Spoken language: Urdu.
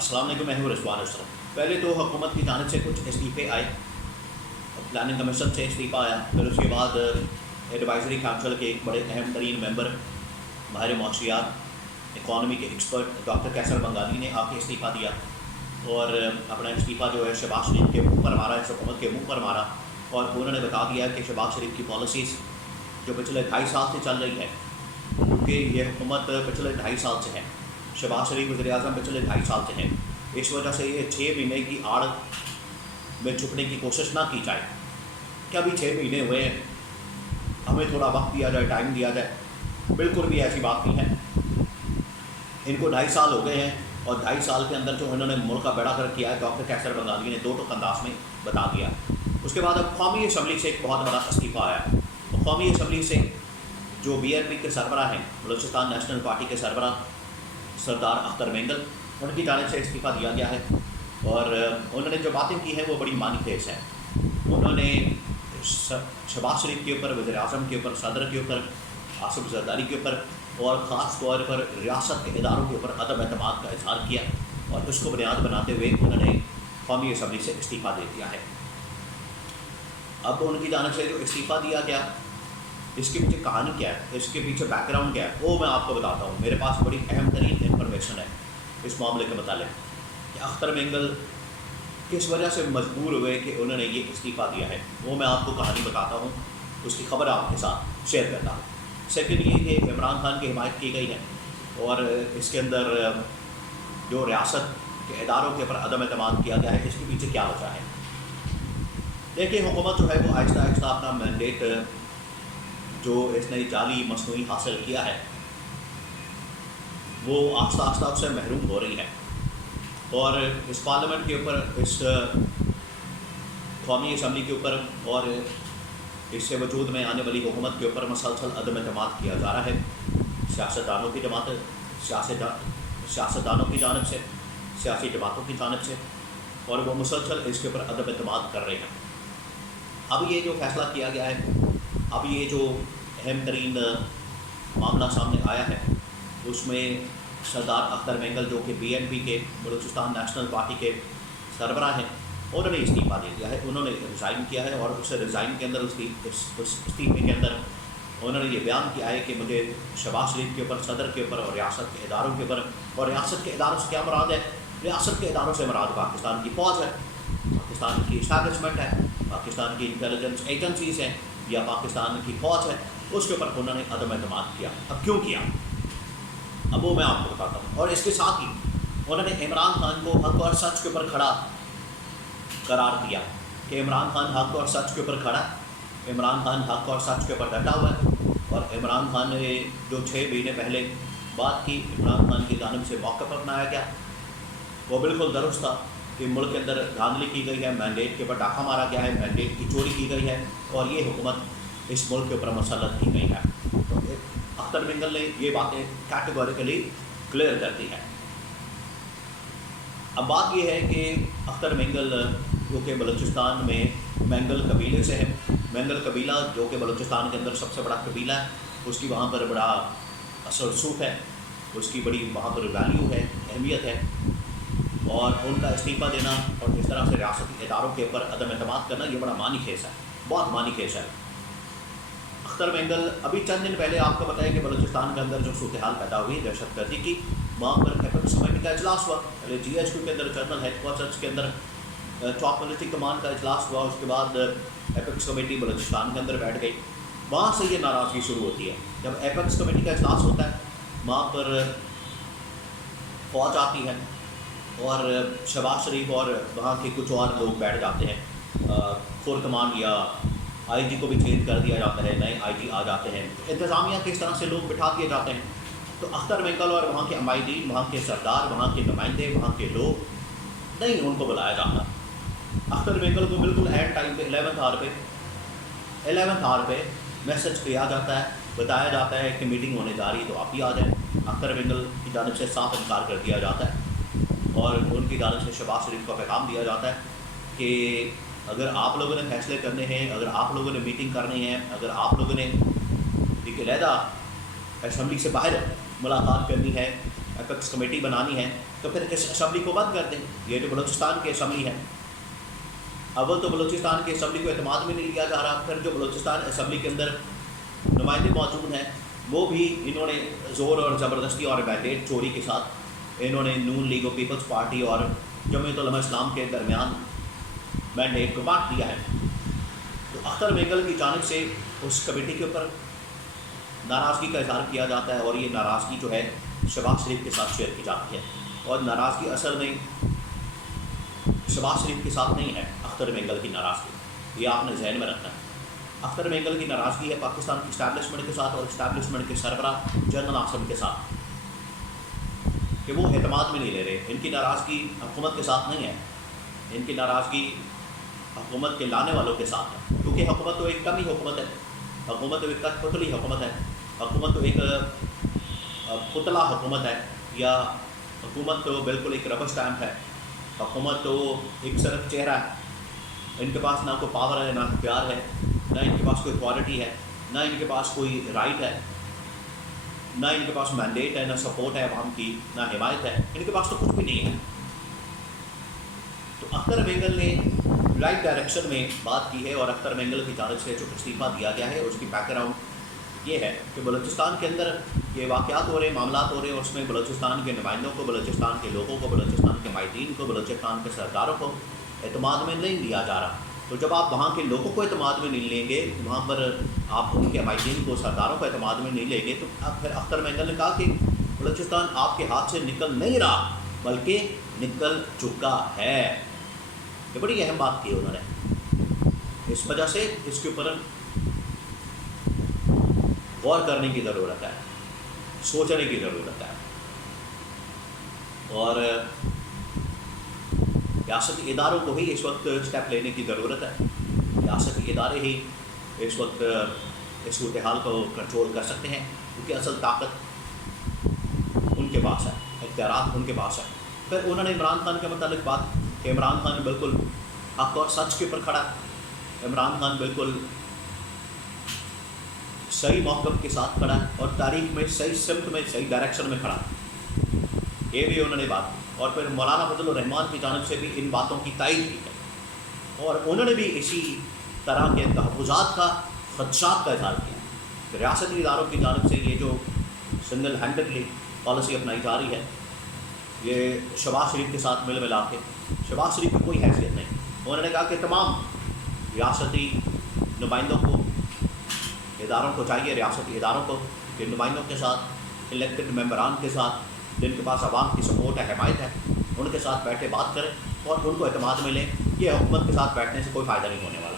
السلام علیکم، میں ہوں رضوان اشرف۔ پہلے تو حکومت کی جانب سے کچھ استعفے آئے، پلاننگ کمیشن سے استعفیٰ آیا، پھر اس کے بعد ایڈوائزری کونسل کے ایک بڑے اہم ترین ممبر ماہر معاشیات اکانومی کے ایکسپرٹ ڈاکٹر کیسر بنگالی نے آ کے استعفیٰ دیا اور اپنا استعفیٰ جو ہے شہباز شریف کے منہ پر مارا، اس حکومت کے منہ پر مارا، اور انہوں نے بتا دیا کہ شہباز شریف کی پالیسیز جو پچھلے 2.5 سال سے چل رہی ہے، کیونکہ یہ حکومت پچھلے 2.5 سال سے ہے، شہباز شریف وزیر اعظم پچھلے 2.5 سال سے ہیں، اس وجہ سے یہ 6 مہینے کی آڑ میں چھپنے کی کوشش نہ کی جائے کہ ابھی 6 مہینے ہوئے ہیں، ہمیں تھوڑا وقت دیا جائے، ٹائم دیا جائے۔ بالکل بھی ایسی بات نہیں ہے۔ ان کو 2.5 سال ہو گئے ہیں اور 2.5 سال کے اندر جو انہوں نے ملک کا بیڑا گرک کیا ہے، ڈاکٹر کیسر بنگالی نے 2 ٹوک انداز میں بتا دیا۔ اس کے بعد اب قومی اسمبلی سے ایک بہت بڑا استعفیٰ آیا ہے۔ قومی اسمبلی سے جو BNP کے سربراہ ہیں، بلوچستان نیشنل پارٹی کے سربراہ سردار اختر مینگل، ان کی جانب سے استعفیٰ دیا گیا ہے، اور انہوں نے جو باتیں کی ہیں وہ بڑی معنی خیز ہیں۔ انہوں نے شہباز شریف کے اوپر، وزیر اعظم کے اوپر، صدر کے اوپر، آصف زرداری کے اوپر اور خاص طور پر ریاست کے اداروں کے اوپر عدم اعتماد کا اظہار کیا، اور اس کو بنیاد بناتے ہوئے انہوں نے قومی اسمبلی سے استعفیٰ دے دیا ہے۔ اب ان کی جانب سے جو استعفیٰ دیا گیا، اس کے پیچھے کہانی کیا ہے، اس کے پیچھے بیک گراؤنڈ کیا ہے، وہ میں آپ کو بتاتا ہوں۔ میرے پاس بڑی اہم ترین انفارمیشن ہے اس معاملے کے متعلق کہ اختر مینگل کس وجہ سے مجبور ہوئے کہ انہوں نے یہ استعفیٰ دیا ہے، وہ میں آپ کو کہانی بتاتا ہوں، اس کی خبر آپ کے ساتھ شیئر کرتا ہوں۔ سیکنڈ یہ کہ عمران خان کی حمایت کی گئی ہے، اور اس کے اندر جو ریاست کے اداروں کے اوپر عدم اعتماد کیا گیا ہے، اس کے پیچھے کیا وجہ ہے۔ دیکھیے، حکومت جو ہے وہ آہستہ آہستہ اپنا مینڈیٹ جو اس نے جعلی مصنوعی حاصل کیا ہے، وہ آہستہ آہستہ اس سے محروم ہو رہی ہے، اور اس پارلیمنٹ کے اوپر، اس قومی اسمبلی کے اوپر اور اس سے وجود میں آنے والی حکومت کے اوپر مسلسل عدم اعتماد کیا جا رہا ہے، سیاستدانوں کی جانب سے، سیاسی جماعتوں کی جانب سے، اور وہ مسلسل اس کے اوپر عدم اعتماد کر رہے ہیں۔ اب یہ جو فیصلہ کیا گیا ہے، اب یہ جو اہم ترین معاملہ سامنے آیا ہے، اس میں سردار اختر مینگل جو کہ BNP کے بلوچستان نیشنل پارٹی کے سربراہ ہیں، انہوں نے استعفیٰ دے دیا ہے، انہوں نے ریزائن کیا ہے، اور اس ریزائن کے اندر، اس استعفے کے اندر انہوں نے یہ بیان کیا ہے کہ مجھے شہباز شریف کے اوپر، صدر کے اوپر اور ریاست کے اداروں کے اوپر، اور ریاست کے اداروں سے کیا مراد ہے، ریاست کے اداروں سے مراد پاکستان کی فوج ہے، پاکستان کی اسٹیبلشمنٹ ہے، پاکستان کی انٹیلیجنس ایجنسیز ہیں، یا پاکستان کی فوج ہے، اس کے اوپر انہوں نے عدم اعتماد کیا۔ اب کیوں کیا، اب وہ میں آپ کو بتاتا ہوں۔ اور اس کے ساتھ ہی انہوں نے عمران خان کو حق اور سچ کے اوپر کھڑا قرار دیا کہ عمران خان حق اور سچ کے اوپر کھڑا، عمران خان حق اور سچ کے اوپر ڈٹا ہوا ہے، اور عمران خان نے جو 6 مہینے پہلے بات کی، عمران خان کی جانب سے موقف اپنایا گیا، وہ بالکل درست تھا کہ ملک کے اندر دھاندلی کی گئی ہے، مینڈیٹ کے اوپر ڈاکہ مارا گیا ہے، مینڈیٹ کی چوری کی گئی ہے، اور یہ حکومت اس ملک کے اوپر مسلط کی گئی ہے۔ تو اختر مینگل نے یہ باتیں کیٹیگوریکلی کلیئر کر دی ہے۔ اب بات یہ ہے کہ اختر مینگل جو کہ بلوچستان میں مینگل قبیلے سے ہے، مینگل قبیلہ جو کہ بلوچستان کے اندر سب سے بڑا قبیلہ ہے، اس کی وہاں پر بڑا اثر رسوخ ہے، اس کی بڑی وہاں پر ویلیو ہے، اہمیت ہے، اور ان کا استعفیٰ دینا اور اس طرح سے ریاستی اداروں کے اوپر عدم اعتماد کرنا، یہ بڑا معنی خیز ہے، بہت معنی خیز ہے۔ اختر مینگل ابھی چند دن پہلے آپ کو بتایا کہ بلوچستان کے اندر جو صورتحال پیدا ہوئی دہشت گردی کی، وہاں پر ایپیکس کمیٹی کا اجلاس ہوا، پہلے GHQ کے اندر جنرل ہیڈ کوارٹرز کے اندر ٹاپ ملٹری کمانڈ کا اجلاس ہوا، اس کے بعد ایپیکس کمیٹی بلوچستان کے اندر بیٹھ گئی، وہاں سے یہ ناراضگی شروع ہوتی ہے۔ جب ایپیکس کمیٹی کا اجلاس ہوتا ہے، وہاں پر فوج آتی ہے، اور شہباز شریف اور وہاں کے کچھ اور لوگ بیٹھ جاتے ہیں، فور کمان یا IG کو بھی چینج کر دیا جاتا ہے، نئے IG آ جاتے ہیں، انتظامیہ کے اس طرح سے لوگ بٹھا دیے جاتے ہیں۔ تو اختر مینگل اور وہاں کے عمائدین، وہاں کے سردار، وہاں کے نمائندے، وہاں کے لوگ نہیں ان کو بلایا جاتا۔ اختر مینگل کو بالکل اینڈ ٹائم پہ 11th آور پہ میسج کیا جاتا ہے، بتایا جاتا ہے کہ میٹنگ ہونے جا رہی ہے، تو آپ بھی آ جائیں۔ اختر مینگل کی جانب سے صاف انکار کر دیا جاتا ہے، اور ان کی جانب سے شہباز شریف کو پیغام دیا جاتا ہے کہ اگر آپ لوگوں نے فیصلے کرنے ہیں، اگر آپ لوگوں نے میٹنگ کرنی ہے، اگر آپ لوگوں نے ایک علیحدہ اسمبلی سے باہر ملاقات کرنی ہے، اپیکس کمیٹی بنانی ہے تو پھر اس اسمبلی کو بند کر دیں. یہ جو بلوچستان کی اسمبلی ہے، اول تو بلوچستان کی اسمبلی کو اعتماد میں نہیں لیا جا رہا، پھر جو بلوچستان اسمبلی کے اندر نمائندے موجود ہیں وہ بھی انہوں نے زور اور زبردستی اور مینڈیٹ چوری کے ساتھ انہوں نے نون لیگ و پیپلز پارٹی اور جمعیت علماء اسلام کے درمیان مینڈیٹ کو بانٹ دیا ہے. تو اختر مینگل کی جانب سے اس کمیٹی کے اوپر ناراضگی کا اظہار کیا جاتا ہے، اور یہ ناراضگی جو ہے شہباز شریف کے ساتھ شیئر کی جاتی ہے. اور ناراضگی اصل میں شہباز شریف کے ساتھ نہیں ہے، اختر مینگل کی ناراضگی، یہ آپ نے ذہن میں رکھنا ہے. اختر مینگل کی ناراضگی ہے پاکستان کی اسٹیبلشمنٹ کے ساتھ اور اسٹیبلشمنٹ کے سربراہ جنرل آصم کے ساتھ کہ وہ اعتماد میں نہیں لے رہے. ان کی ناراضگی حکومت کے ساتھ نہیں ہے، ان کی ناراضگی حکومت کے لانے والوں کے ساتھ ہے، کیونکہ حکومت تو ایک کمی حکومت ہے، حکومت تو ایک کٹ پتلی حکومت ہے، حکومت تو ایک پتلا حکومت ہے، یا حکومت تو بالکل ایک ربر اسٹیمپ ہے، حکومت تو ایک صرف چہرہ ہے. ان کے پاس نہ کوئی پاور ہے، نہ اختیار ہے، نہ ان کے پاس کوئی اتھارٹی ہے، نہ ان کے پاس کوئی رائٹ ہے، نہ ان کے پاس مینڈیٹ ہے، نہ سپورٹ ہے عوام کی، نہ حمایت ہے. ان کے پاس تو کچھ بھی نہیں ہے. تو اختر مینگل نے رائٹ ڈائریکشن میں بات کی ہے، اور اختر مینگل کی جانب سے جو استعفیٰ دیا گیا ہے اس کی بیک گراؤنڈ یہ ہے کہ بلوچستان کے اندر یہ واقعات ہو رہے ہیں، معاملات ہو رہے ہیں، اس میں بلوچستان کے نمائندوں کو، بلوچستان کے لوگوں کو، بلوچستان کے مائدین کو، بلوچستان کے سرداروں کو اعتماد میں نہیں لیا جا رہا. تو جب آپ وہاں کے لوگوں کو اعتماد میں نہیں لیں گے، وہاں پر آپ ان کے مائدین کو، سرداروں کو اعتماد میں نہیں لیں گے، تو اب پھر اختر مینگل نے کہا کہ بلوچستان آپ کے ہاتھ سے نکل نہیں رہا بلکہ نکل چکا ہے. یہ بڑی اہم بات کی انہوں نے. اس وجہ سے اس کے اوپر غور کرنے کی ضرورت ہے، سوچنے کی ضرورت ہے، اور ریاستی اداروں کو ہی اس وقت اسٹیپ لینے کی ضرورت ہے. ریاستی ادارے ہی اس وقت اس صورتحال کو کنٹرول کر سکتے ہیں، کیونکہ اصل طاقت ان کے پاس ہے، اختیارات ان کے پاس ہے. پھر انہوں نے عمران خان کے متعلق بات کہ عمران خان بالکل حق اور سچ کے اوپر کھڑا ہے، عمران خان بالکل صحیح موقف کے ساتھ کھڑا ہے، اور تاریخ میں صحیح سمت میں، صحیح ڈائریکشن میں کھڑا ہے. یہ بھی انہوں نے بات کی. اور پھر مولانا فضل الرحمان کی جانب سے بھی ان باتوں کی تائید کی ہے، اور انہوں نے بھی اسی طرح کے تحفظات کا، خدشات کا اظہار کیا. ریاستی اداروں کی جانب سے یہ جو سنگل ہینڈڈلی پالیسی اپنائی جا رہی ہے، یہ شہباز شریف کے ساتھ مل ملا کے، شہباز شریف کی کوئی حیثیت نہیں. انہوں نے کہا کہ تمام ریاستی نمائندوں کو، اداروں کو چاہیے، ریاستی اداروں کو کہ نمائندوں کے ساتھ، الیکٹڈ ممبران کے ساتھ جن کے پاس عوام کی سپورٹ ہے، حمایت ہے، ان کے ساتھ بیٹھے بات کریں اور ان کو اعتماد میں لیں. یہ حکومت کے ساتھ بیٹھنے سے کوئی فائدہ نہیں ہونے والا.